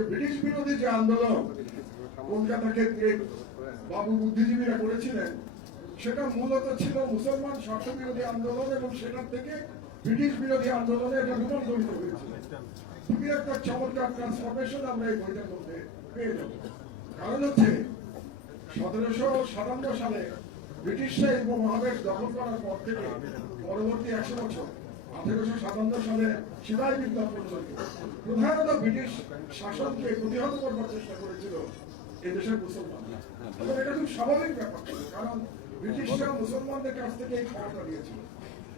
যে ব্রিটিশ বিরোধী যে আন্দোলন কলকাতা ক্ষেত্রে বাবু বুদ্ধিজীবীরা করেছিলেন, সেটা মূলত ছিল মুসলমান স্বার্থ বিরোধী আন্দোলন, এবং সেটার থেকে ব্রিটিশ বিরোধী আন্দোলনে এটা রূপান্তরিত হয়েছিল। খুবই একটা চমৎকার ট্রান্সফরমেশন আমরা এই বইটার মধ্যে পেয়ে যাব। কারণ হচ্ছে 1757 সালে ব্রিটিশরা এই উপমহাদেশ দখল করার পর থেকে পরবর্তী 100 বছর 1857 সালে সিপাহী বিপ্লব পর্যন্ত প্রধানত ব্রিটিশ শাসনকে প্রতিহত করবার চেষ্টা করেছিল এদেশের মুসলমানরা। এবং এটা খুব স্বাভাবিক ব্যাপার ছিল, কারণ ব্রিটিশরা মুসলমানদের কাছ থেকে এই ক্ষমতা দিয়েছিল।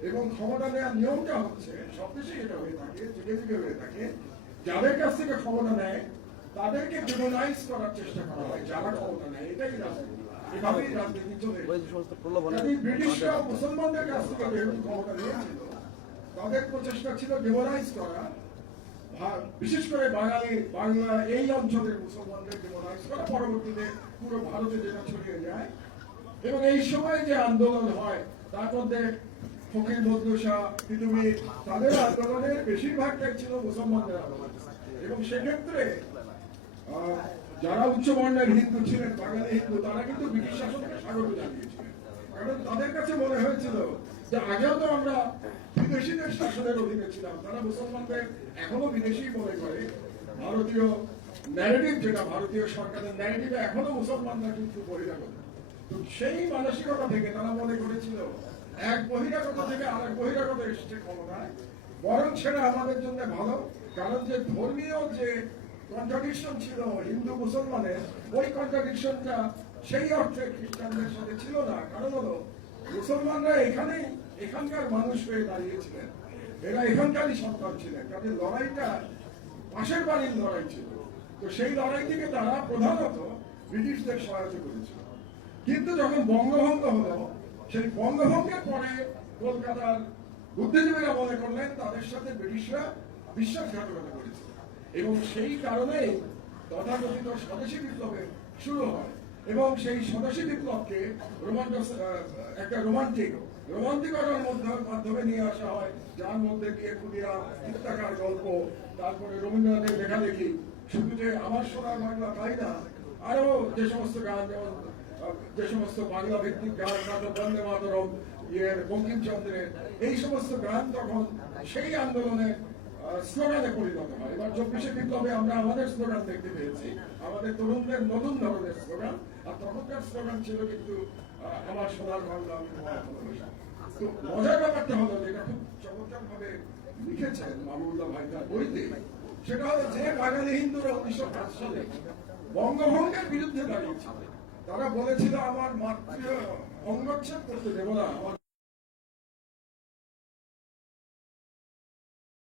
এবং ক্ষমতা নেওয়ার নিয়মটা হচ্ছে সব দেশেই এটা হয়ে থাকে, যুগে যুগে হয়ে থাকে, যাদের কাছ থেকে ক্ষমতা নেয় তাদেরকে ডিমোনাইজ করার চেষ্টা করা হয়। যারা ক্ষমতা নেয়, এটাই রাজনীতি, এভাবেই রাজনীতি চলে। ব্রিটিশরা মুসলমানদের কাছ থেকে যেহেতু ক্ষমতা নিয়েছিল, তাদের প্রচেষ্টা ছিল ডিমোনাইজ করা, বিশেষ করে বাংলা এই অঞ্চলের মুসলমানদের ডিমোনাইজ করা, পরবর্তীতে পুরো ভারতে যেটা ছড়িয়ে যায়। এবং এই সময় যে আন্দোলন হয় তার মধ্যে ফকির মদরসা পৃথিবী, তাদের আন্দোলনের বেশিরভাগটাই ছিল মুসলমানদের আন্দোলন। এবং সেক্ষেত্রে যারা উচ্চবর্ণের হিন্দু ছিলেন, বাঙালি হিন্দু, তারা কিন্তু ব্রিটিশ শাসনকে স্বাগত জানিয়েছিলেন। কারণ তাদের কাছে মনে হয়েছিল যে আগেও তো আমরা বিদেশিদের শাসনের অধীনে ছিলাম, তারা মুসলমানদের এখনো বিদেশি মনে করে। ভারতীয় ন্যারেটিভ, যেটা ভারতীয় সরকারের ন্যারেটিভ, এখনো মুসলমানরা কিন্তু বহিরাগত। তো সেই মানসিকতা থেকে তারা মনে করেছিল এক বহিরাগত থেকে আরেক বহিরাগত এসেছে ক্ষমতায়, বরং সেটা আমাদের জন্য ভালো। কারণ যে ধর্মীয় যে কন্ট্রাডিকশন ছিল হিন্দু মুসলমানের, ওই কন্ট্রাডিকশনটা সেই অর্থে খ্রিস্টানদের সাথে ছিল না। কারণ হলো মুসলমানরা এখানকার মানুষ হয়ে দাঁড়িয়েছিলেন, এরা এখানকারই সন্তান ছিলেন, তাদের লড়াইটা পাশের বাড়ির লড়াই ছিল। তো সেই লড়াই থেকে তারা প্রধানত ব্রিটিশদের সহায়তা করেছিল। কিন্তু যখন বঙ্গভঙ্গ হলো, সেই বঙ্গভঙ্গের পরে কলকাতার বুদ্ধিজীবীরা মনে করলেন তাদের সাথে ব্রিটিশরা বিশ্বাসঘাতকতা করেছে, এবং সেই কারণেই তথাকথিত স্বদেশী বিপ্লবের শুরু হয়। এবং সেই স্বদেশী বিপ্লবকে একটা রোমান্টিকতার মাধ্যমে নিয়ে আসা হয়, যার মধ্যে দিয়ে ক্ষুদিরাম চিত্তাকার গল্প, তারপরে রবীন্দ্রনাথের লেখালেখি, শুধু যে আমার সোনার বাংলা তাই না, আরো যে সমস্ত গান, যেমন যে সমস্ত বাংলা ভিত্তিক গান, বন্দে মাতরম, বঙ্কিমচন্দ্রের, এই সমস্ত গান তখন সেই আন্দোলনের স্লোগানে পরিণত হয়। এবার 24শে বিপ্লবে আমরা আমাদের স্লোগান দেখতে পেয়েছি, আমাদের তরুণদের নতুন ধরনের স্লোগান। আর তখনকার স্লোগান ছিল কিন্তু আমার সোনার বাংলা, আমি তোমার ভালোবাসা। তো মজার ব্যাপারটা হলো, যেটা খুব চমৎকার ভাবে লিখেছেন মাহমুদুল্লাহ ভাই তার বইতে, সেটা হলো যে বাঙালি হিন্দুরা 1905 সালে বঙ্গভঙ্গের বিরুদ্ধে দাঁড়িয়েছিল। তারা বলেছিল আমার মাতৃ অঙ্গচ্ছেদ করতে দেব না, আমার